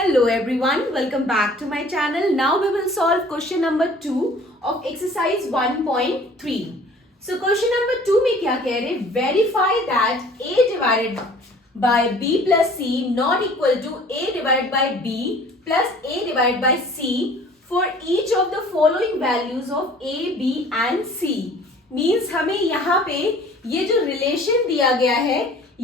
Hello everyone, welcome back to my channel. Now we will solve question number 2 of exercise 1.3. So question number 2 में क्या कह रहे? Verify that a divided by b plus c not equal to a divided by b plus a divided by c for each of the following values of a, b and c. Means हमें यहाँ पे ये जो relation दिया गया है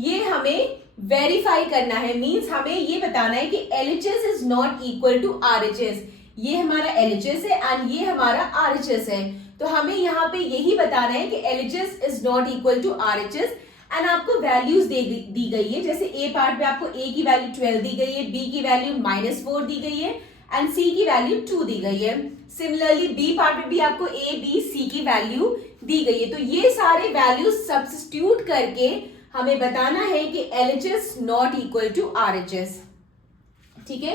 ये हमें वेरीफाई करना है. मींस हमें ये बताना है कि LHS is not equal to RHS. ये हमारा LHS है एंड ये हमारा RHS है. तो हमें यहाँ पे यही बताना है कि LHS is not equal to RHS and आपको वैल्यूज दी गई है. जैसे A पार्ट में आपको A की वैल्यू 12 दी गई है, B की वैल्यू -4 दी गई है एंड C की वैल्यू 2 दी गई है. सिमिलरली B पार्ट में भी आपको A, B, C की वैल्यू दी गई है. तो ये सारे वैल्यूज सब्स्टिट्यूट करके हमें बताना है कि LHS not equal to RHS. ठीक है.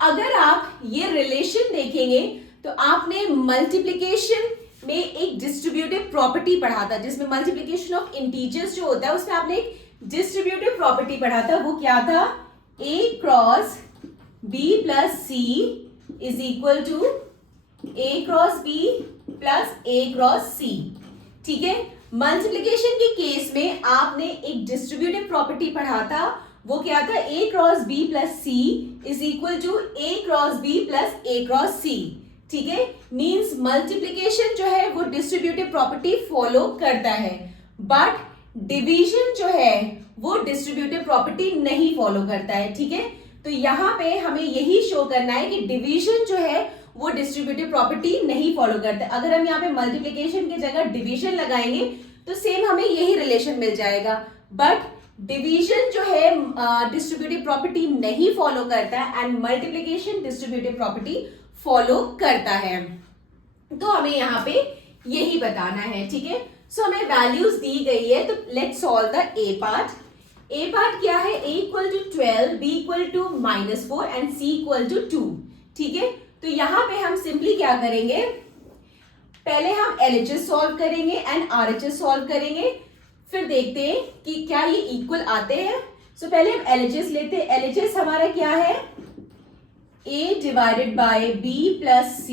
अगर आप ये रिलेशन देखेंगे तो आपने मल्टीप्लिकेशन में एक डिस्ट्रीब्यूटिव प्रॉपर्टी पढ़ा था जिसमें मल्टीप्लिकेशन ऑफ इंटीजर्स जो होता है उसमें आपने एक डिस्ट्रीब्यूटिव प्रॉपर्टी पढ़ा था. वो क्या था? A cross B plus C is equal to A cross B plus A cross C. ठीक है. मल्टीप्लिकेशन के केस में आपने एक डिस्ट्रीब्यूटिव प्रॉपर्टी पढ़ा था. वो क्या था? A cross B plus C is equal to A cross B plus A cross C. ठीक है. मींस मल्टीप्लिकेशन जो है वो डिस्ट्रीब्यूटिव प्रॉपर्टी फॉलो करता है बट डिवीजन जो है वो डिस्ट्रीब्यूटिव प्रॉपर्टी नहीं फॉलो करता है. ठीक है. तो यहाँ पे हमें यही शो करना है कि डिवीजन जो है वो डिस्ट्रीब्यूटिव प्रॉपर्टी नहीं फॉलो करते. अगर हम यहाँ पे मल्टीप्लिकेशन की जगह डिवीजन लगाएंगे तो सेम हमें यही रिलेशन मिल जाएगा. बट डिवीजन जो है डिस्ट्रीब्यूटिव प्रॉपर्टी नहीं फॉलो करता है and multiplication distributive property follow करता है. तो हमें यहाँ पे यही बताना है. ठीक है. सो हमें वैल्यूज दी गई है तो let's solve the A part. A part क्या है? A equal to 12, B equal to -4 and C equal to 2. ठीक है. तो यहाँ पे हम सिंपली क्या करेंगे? पहले हम LHS सॉल्व करेंगे एंड RHS सॉल्व करेंगे, फिर देखते हैं कि क्या ये इक्वल आते हैं. सो पहले हम LHS लेते हैं. LHS हमारा क्या है? A divided by B plus C.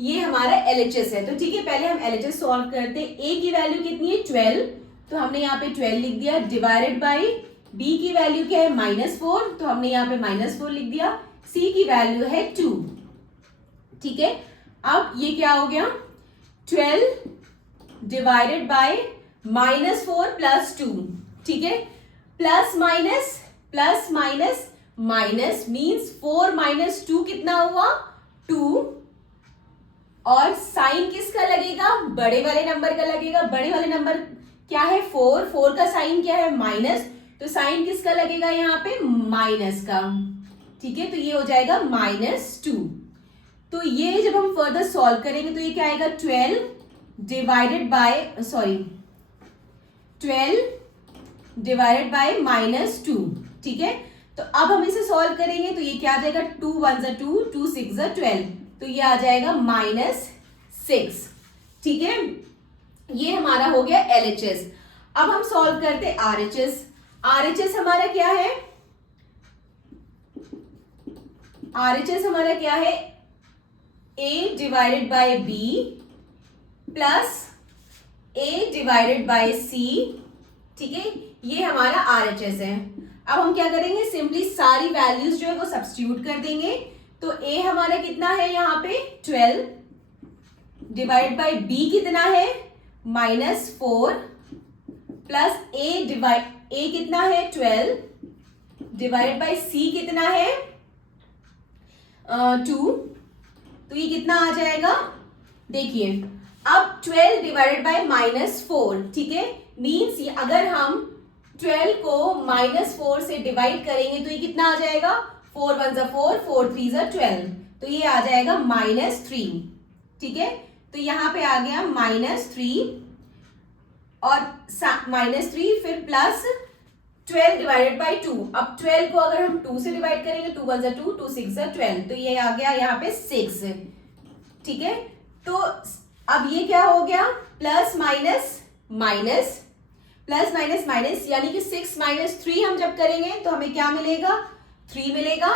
ये हमारा LHS है. तो ठीक है, पहले हम LHS सॉल्व करते हैं. A की वैल्यू कितनी है? 12. तो हमने यहाँ पे 12 लिख दिया. डिवाइडेड बाय B की वैल्यू क्या है? -4. तो हमने यहाँ पे -4 लिख दिया. C की वैल्यू है 2. ठीक है. अब ये क्या हो गया? 12 डिवाइडेड बाय -4 प्लस 2. ठीक है. प्लस माइनस मीन्स 4 माइनस 2 कितना हुआ? 2. और साइन किसका लगेगा? बड़े वाले नंबर का लगेगा. बड़े वाले नंबर क्या है? 4 का साइन क्या है? माइनस. तो साइन किसका लगेगा यहाँ पे? माइनस का. ठीक है. तो ये हो जाएगा -2. तो ये जब हम फर्दर सॉल्व करेंगे तो ये क्या आएगा? 12 डिवाइडेड बाय -2. ठीक है. तो अब हम इसे सॉल्व करेंगे तो ये क्या आ जाएगा? 2 1 ज़ा 2, 2 6 ज़ा 12. तो ये आ जाएगा -6. ठीक है. ये हमारा हो गया LHS. अब हम सॉल्व करते RHS. RHS हमारा क्या है? RHS हमारा क्या है? A divided by B plus A divided by C. ठीक है. ये हमारा RHS है. अब हम क्या करेंगे? सिंपली सारी वैल्यूज जो है वो सब्स्टिट्यूट कर देंगे. तो A हमारा कितना है यहाँ पे? 12 डिवाइडेड बाय B कितना है? -4 प्लस A कितना है? 12 डिवाइडेड बाय C कितना है? 2. तो ये कितना आ जाएगा? देखिए अब 12 डिवाइडेड बाय -4. ठीक है. मीन्स अगर हम 12 को -4 से डिवाइड करेंगे तो ये कितना आ जाएगा? 4 1 ज़ा 4, 4 3 ज़ा 12. तो ये आ जाएगा -3. ठीक है. तो यहाँ पे आ गया -3 और -3 फिर प्लस 12 डिवाइडेड बाय 2. अब 12 को अगर हम 2 से डिवाइड करेंगे 2 1 ज़ा 2, 2 6 ज़ा 12. तो ये आ गया यहाँ पे 6. ठीक है. तो अब ये क्या हो गया? प्लस माइनस यानी कि 6 - 3 हम जब करेंगे तो हमें क्या मिलेगा? 3 मिलेगा।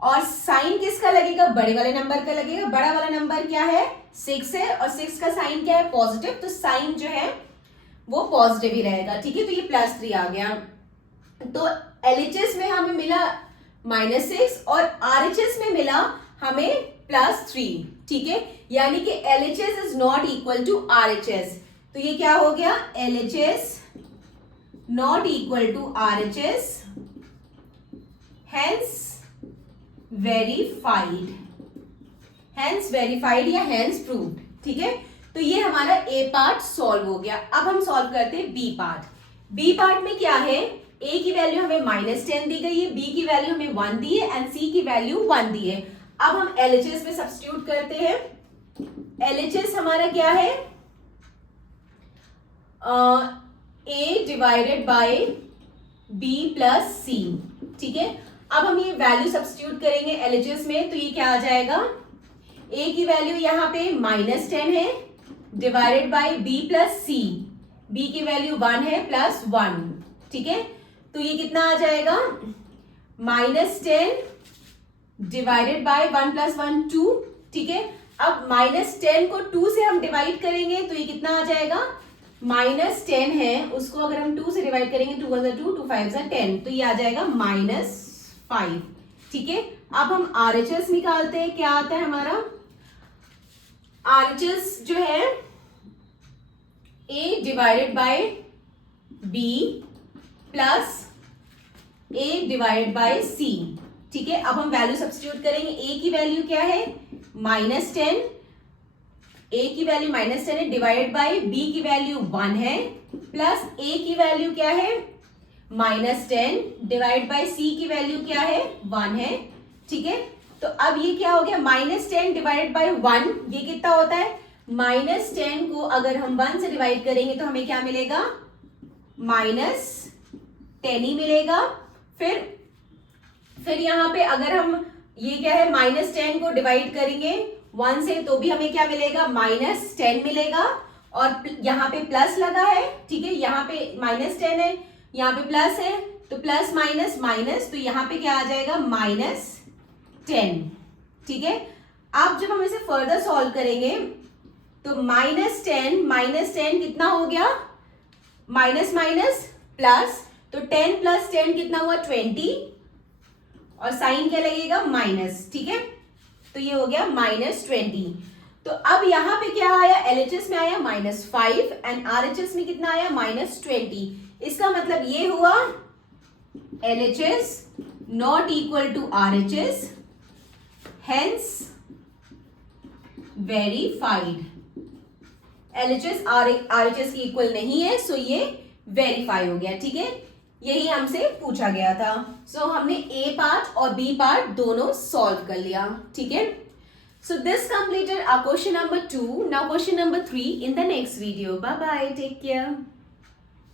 और साइन किसका लगेगा? बड़े वाले नंबर का लगेगा। बड़ा वाला नंबर क्या है? 6 है, और 6 का साइन क्या है? पॉजिटिव, तो साइन जो है वो पॉजिटिव ही रहेगा। ठीक है, तो ये +3 आ गया। तो LHS में हमें मिला -6 और RHS में मिला हमें +3। ठीक है, यानी कि LHS is not equal to RHS। तो ये क्या हो गया? LHS not equal to RHS, hence verified, hence verified या हेंस प्रूव्ड। ठीक है, तो ये हमारा A पार्ट सॉल्व हो गया। अब हम सॉल्व करते हैं B पार्ट। B पार्ट में क्या है? A की वैल्यू हमें -10 दी गई है, B की वैल्यू हमें 1 दी है एंड C की वैल्यू 1 दी है। अब हम LHS में सब्स्टिट्यूट करते हैं। LHS हमारा क्या है? A divided by B plus C। ठीक है, अब हम ये वैल्यू सब्स्टिट्यूट करेंगे LHS में, तो ये क्या आ जाएगा? A की वैल्यू यहाँ पे -10 है divided by B plus C। B की वैल्यू 1 है +1। ठीक है, तो ये कितना आ जाएगा? -10 डिवाइडेड बाय 1 + 1 2। ठीक है, अब -10 को 2 से हम डिवाइड करेंगे तो ये कितना आ जाएगा? -10 है, उसको अगर हम 2 से डिवाइड करेंगे, 2 × 2 2 5 10, तो ये आ जाएगा -5। ठीक है, अब हम RHS निकालते हैं। क्या आता है हमारा? RHS जो है A divided by B plus A divided by C। ठीक है, अब हम वैल्यू सब्स्टिट्यूट करेंगे। A की वैल्यू क्या है? -10। A की वैल्यू -10 है डिवाइडेड बाय B की वैल्यू 1 है प्लस A की वैल्यू क्या है? -10 डिवाइड बाय C की वैल्यू क्या है? 1 है। ठीक है, तो अब ये क्या हो गया? -10 डिवाइडेड बाय 1, ये कितना होता है? -10 को अगर हम 1 से डिवाइड करेंगे तो हमें क्या मिलेगा? -10 ही मिलेगा। फिर यहाँ पे अगर हम ये क्या है, -10 को डिवाइड करेंगे 1 से तो भी हमें क्या मिलेगा? -10 मिलेगा। और यहाँ पे प्लस लगा है। ठीक है, यहाँ पे -10 है, यहाँ पे प्लस है, तो प्लस माइनस माइनस, तो यहाँ पे क्या आ जाएगा? -10। ठीक है, अब जब हम इसे फर्दर सॉल्व करेंगे तो -10 कितना हो गया? माइनस माइनस प्लस, तो 10 + 10 कितना हुआ? 20, और साइन क्या लगेगा? माइनस। ठीक है, तो ये हो गया -20। तो अब यहां पे क्या आया? LHS में आया -5 एंड RHS में कितना आया? -20। इसका मतलब ये हुआ LHS not equal to RHS, hence verified. LHS RHS की इक्वल नहीं है, सो ये वेरीफाई हो गया। ठीक है, यही हमसे पूछा गया था। सो हमने A पार्ट और B पार्ट दोनों सॉल्व कर लिया। ठीक है, so this completed our question number 2. Now question number 3 in the next video. Bye bye, take care.